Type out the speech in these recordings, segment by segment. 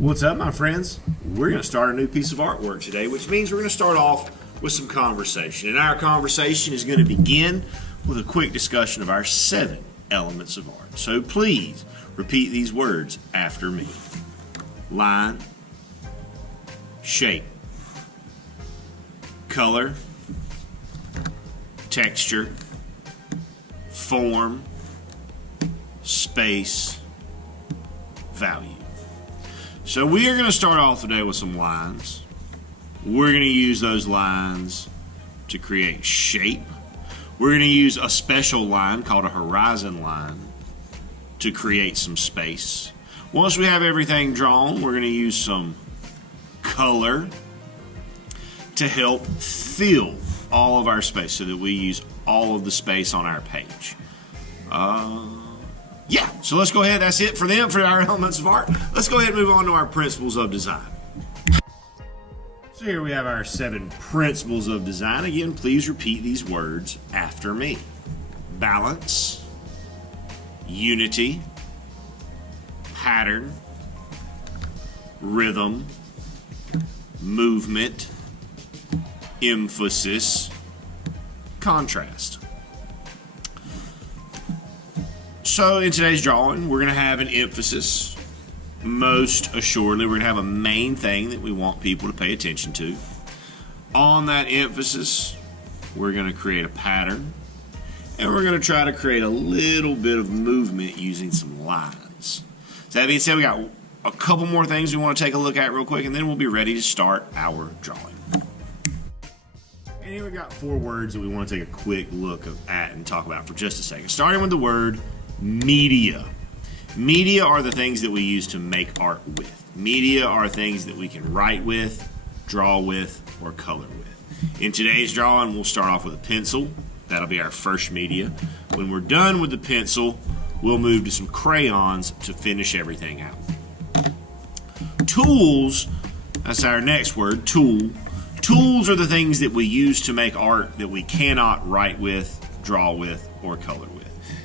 What's up, my friends? We're going to start a new piece of artwork today, which means we're going to start off with some conversation. And our conversation is going to begin with a quick discussion of our 7 elements of art. So please repeat these words after me. Line, shape, color, texture, form, space, value. So we are going to start off today with some lines. We're going to use those lines to create shape. We're going to use a special line called a horizon line to create some space. Once we have everything drawn, we're going to use some color to help fill all of our space so that we use all of the space on our page. So let's go ahead. That's it for them, for our elements of art. Let's go ahead and move on to our principles of design. So here we have our 7 principles of design. Again, please repeat these words after me. Balance, unity, pattern, rhythm, movement, emphasis, contrast. So in today's drawing, we're going to have an emphasis. Most assuredly, we're going to have a main thing that we want people to pay attention to. On that emphasis, we're going to create a pattern, and we're going to try to create a little bit of movement using some lines. So that being said, we got a couple more things we want to take a look at real quick, and then we'll be ready to start our drawing. And here we got 4 words that we want to take a quick look at and talk about for just a second. Starting with the word media. Media are the things that we use to make art with. Media are things that we can write with, draw with, or color with. In today's drawing, we'll start off with a pencil. That'll be our first media. When we're done with the pencil, we'll move to some crayons to finish everything out. Tools, that's our next word, tool. Tools are the things that we use to make art that we cannot write with, draw with, or color with.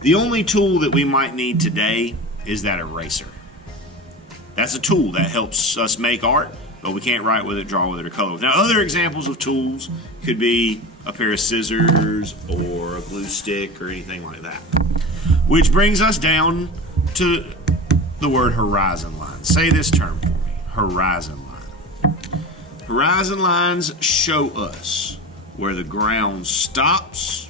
The only tool that we might need today is that eraser. That's a tool that helps us make art, but we can't write with it, draw with it, or color with it. Now, other examples of tools could be a pair of scissors or a glue stick or anything like that. Which brings us down to the word horizon line. Say this term for me, horizon line. Horizon lines show us where the ground stops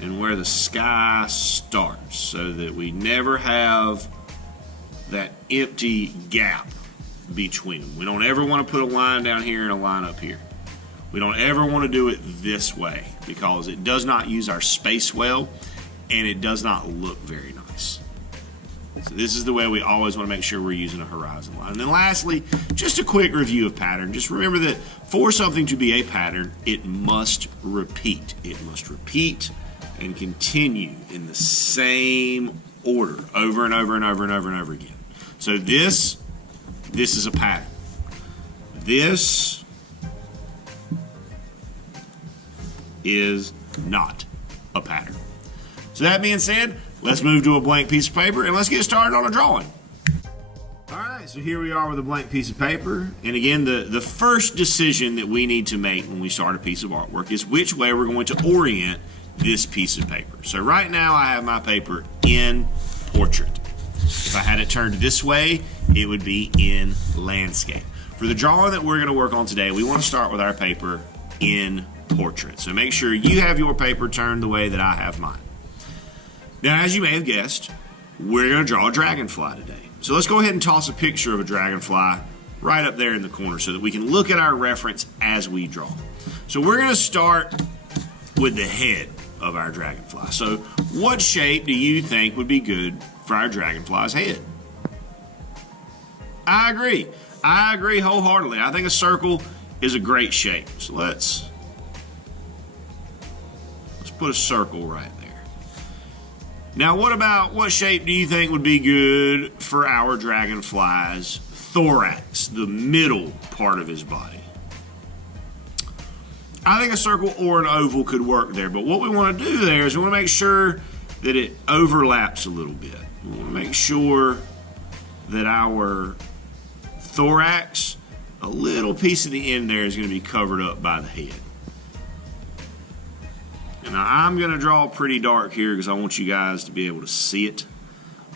and where the sky starts, so that we never have that empty gap between them. We don't ever want to put a line down here and a line up here. We don't ever want to do it this way because it does not use our space well and it does not look very nice. So this is the way we always want to make sure we're using a horizon line. And then lastly, just a quick review of pattern. Just remember that for something to be a pattern, it must repeat. It must repeat and continue in the same order over and over and over and over and over again. So this is a pattern. This is not a pattern. So that being said, let's move to a blank piece of paper and let's get started on a drawing. All right, so here we are with a blank piece of paper. And again, the first decision that we need to make when we start a piece of artwork is which way we're going to orient this piece of paper. So right now I have my paper in portrait. If I had it turned this way, it would be in landscape. For the drawing that we're going to work on today, we want to start with our paper in portrait. So make sure you have your paper turned the way that I have mine. Now, as you may have guessed, we're going to draw a dragonfly today. So let's go ahead and toss a picture of a dragonfly right up there in the corner so that we can look at our reference as we draw. So we're going to start with the head of our dragonfly. So what shape do you think would be good for our dragonfly's head? I agree wholeheartedly. I think a circle is a great shape. So let's put a circle right there. Now what shape do you think would be good for our dragonfly's thorax, the middle part of his body? I think a circle or an oval could work there, but what we want to do there is we want to make sure that it overlaps a little bit. We want to make sure that our thorax, a little piece of the end there is going to be covered up by the head. And now I'm going to draw pretty dark here because I want you guys to be able to see it.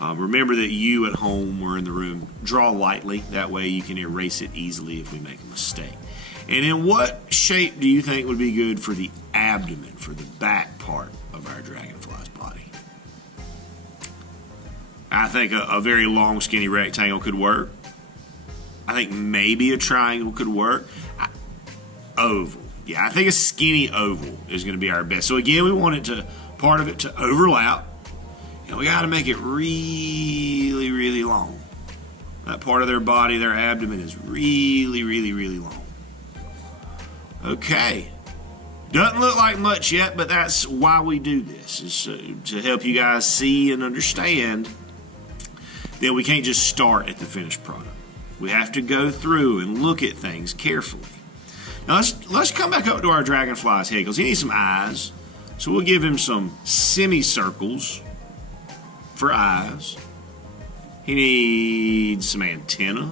Remember that you at home or in the room, draw lightly. That way you can erase it easily if we make a mistake. And in what shape do you think would be good for the abdomen, for the back part of our dragonfly's body? I think a very long, skinny rectangle could work. I think maybe a triangle could work. Oval. Yeah, I think a skinny oval is going to be our best. So again, we want part of it to overlap. And we got to make it really, really long. That part of their body, their abdomen, is really, really, really long. Okay. Doesn't look like much yet, but that's why we do this, is to help you guys see and understand that we can't just start at the finished product. We have to go through and look at things carefully. Now let's come back up to our dragonfly's head, because he needs some eyes. So we'll give him some semicircles for eyes. He needs some antenna,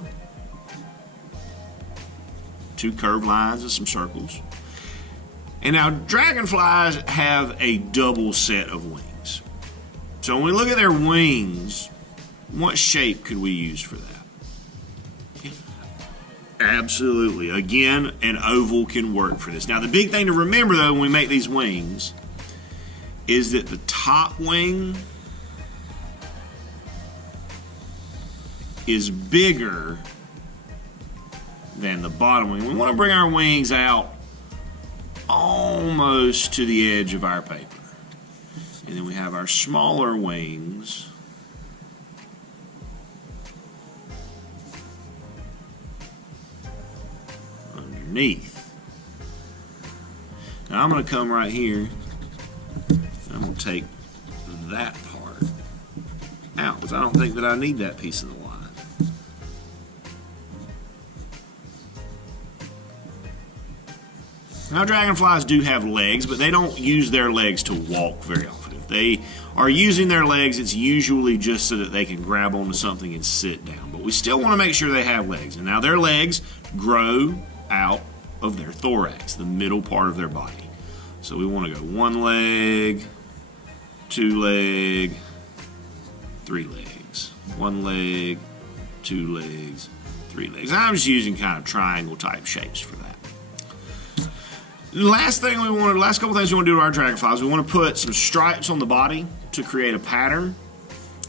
2 curved lines and some circles. And now dragonflies have a double set of wings. So when we look at their wings, what shape could we use for that? Absolutely. Again, an oval can work for this. Now the big thing to remember though when we make these wings is that the top wing is bigger than the bottom wing. We want to bring our wings out almost to the edge of our paper. And then we have our smaller wings underneath. Now I'm going to come right here and I'm going to take that part out because I don't think that I need that piece of the line. Now dragonflies do have legs, but they don't use their legs to walk very often. If they are using their legs, it's usually just so that they can grab onto something and sit down. But we still want to make sure they have legs. And now their legs grow out of their thorax, the middle part of their body. So we want to go 1 leg, 2 leg, 3 legs. 1 leg, 2 legs, 3 legs. I'm just using kind of triangle type shapes for that. Last couple things we want to do to our dragonflies, we want to put some stripes on the body to create a pattern,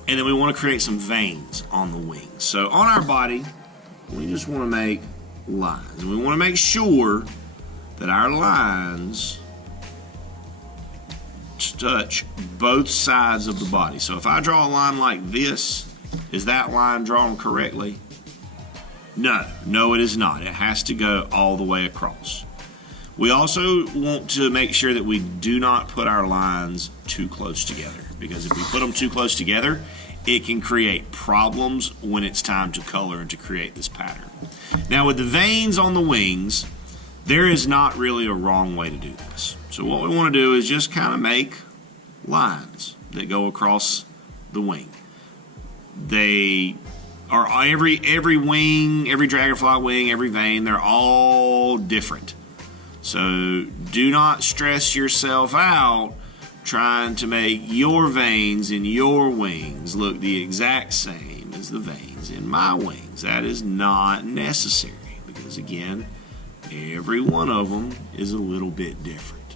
and then we want to create some veins on the wings. So on our body, we just want to make lines, and we want to make sure that our lines touch both sides of the body. So if I draw a line like this, is that line drawn correctly? No, it is not. It has to go all the way across. We also want to make sure that we do not put our lines too close together, because if we put them too close together, it can create problems when it's time to color and to create this pattern. Now with the veins on the wings, there is not really a wrong way to do this. So what we want to do is just kind of make lines that go across the wing. They are every wing, every dragonfly wing, every vein, they're all different. So do not stress yourself out trying to make your veins in your wings look the exact same as the veins in my wings. That is not necessary, because again, every one of them is a little bit different.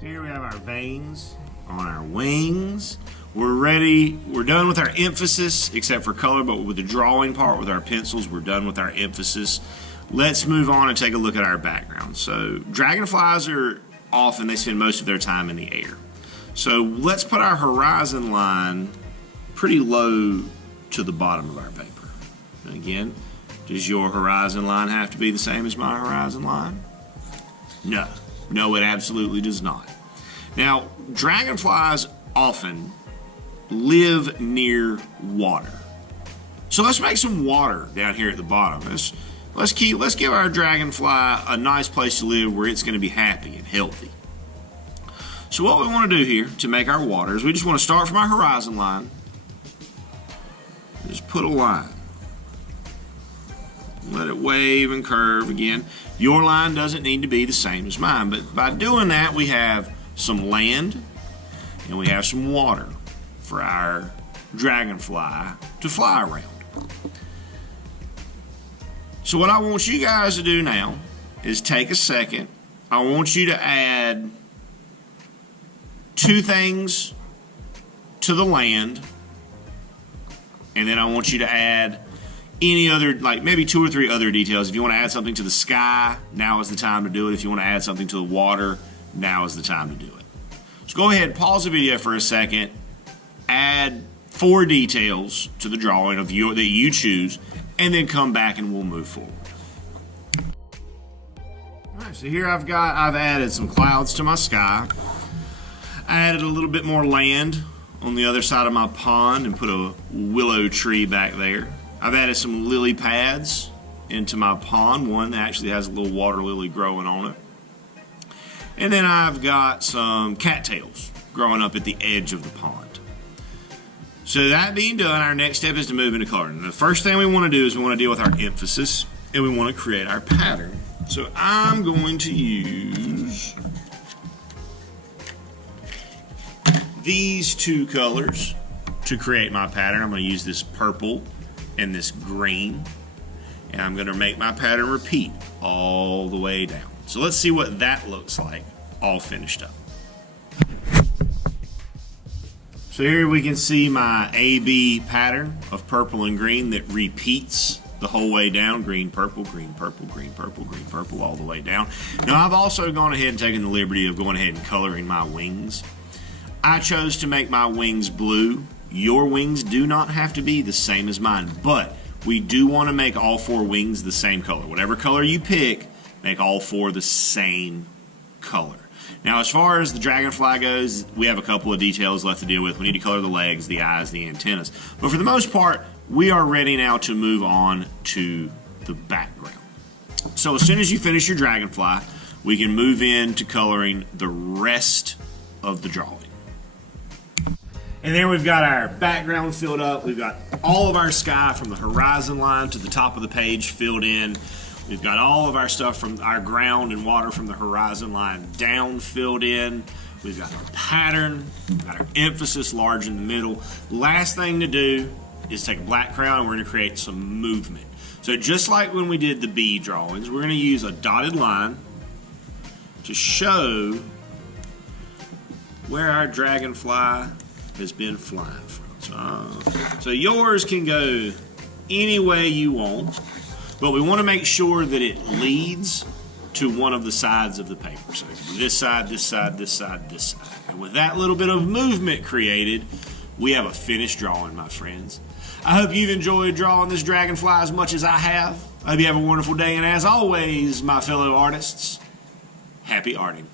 So here we have our veins on our wings. We're ready. We're done with our emphasis, except for color, but with the drawing part with our pencils, we're done with our emphasis. Let's move on and take a look at our background. So dragonflies they spend most of their time in the air. So let's put our horizon line pretty low to the bottom of our paper. And again, does your horizon line have to be the same as my horizon line? No, it absolutely does not. Now, dragonflies often live near water. So let's make some water down here at the bottom. Let's give our dragonfly a nice place to live where it's going to be happy and healthy. So what we want to do here to make our water is we just want to start from our horizon line, put a line. Let it wave and curve again. Your line doesn't need to be the same as mine, but by doing that, we have some land and we have some water for our dragonfly to fly around. So what I want you guys to do now is take a second. I want you to add 2 things to the land, and then I want you to add any other, like maybe 2 or 3 other details. If you want to add something to the sky, now is the time to do it. If you want to add something to the water, now is the time to do it. So go ahead, pause the video for a second, add 4 details to the drawing of that you choose, and then come back and we'll move forward. All right, so here I've added some clouds to my sky. I added a little bit more land on the other side of my pond and put a willow tree back there. I've added some lily pads into my pond, one that actually has a little water lily growing on it. And then I've got some cattails growing up at the edge of the pond. So that being done, our next step is to move into coloring. The first thing we want to do is we want to deal with our emphasis and we want to create our pattern. So I'm going to use these 2 colors to create my pattern. I'm going to use this purple and this green, and I'm going to make my pattern repeat all the way down. So let's see what that looks like all finished up. So here we can see my AB pattern of purple and green that repeats the whole way down. Green, purple, green, purple, green, purple, green, purple, all the way down. Now I've also gone ahead and taken the liberty of going ahead and coloring my wings. I chose to make my wings blue. Your wings do not have to be the same as mine, but we do want to make all 4 wings the same color. Whatever color you pick, make all 4 the same color. Now, as far as the dragonfly goes, we have a couple of details left to deal with. We need to color the legs, the eyes, the antennas. But for the most part, we are ready now to move on to the background. So as soon as you finish your dragonfly, we can move into coloring the rest of the drawing. And then we've got our background filled up. We've got all of our sky from the horizon line to the top of the page filled in. We've got all of our stuff from our ground and water from the horizon line down filled in. We've got our pattern. We've got our emphasis large in the middle. Last thing to do is take a black crayon and we're going to create some movement. So just like when we did the bee drawings, we're going to use a dotted line to show where our dragonfly has been flying from. So yours can go any way you want, but we want to make sure that it leads to one of the sides of the paper. So this side, this side, this side, this side. And with that little bit of movement created, we have a finished drawing, my friends. I hope you've enjoyed drawing this dragonfly as much as I have. I hope you have a wonderful day, and as always, my fellow artists, happy arting.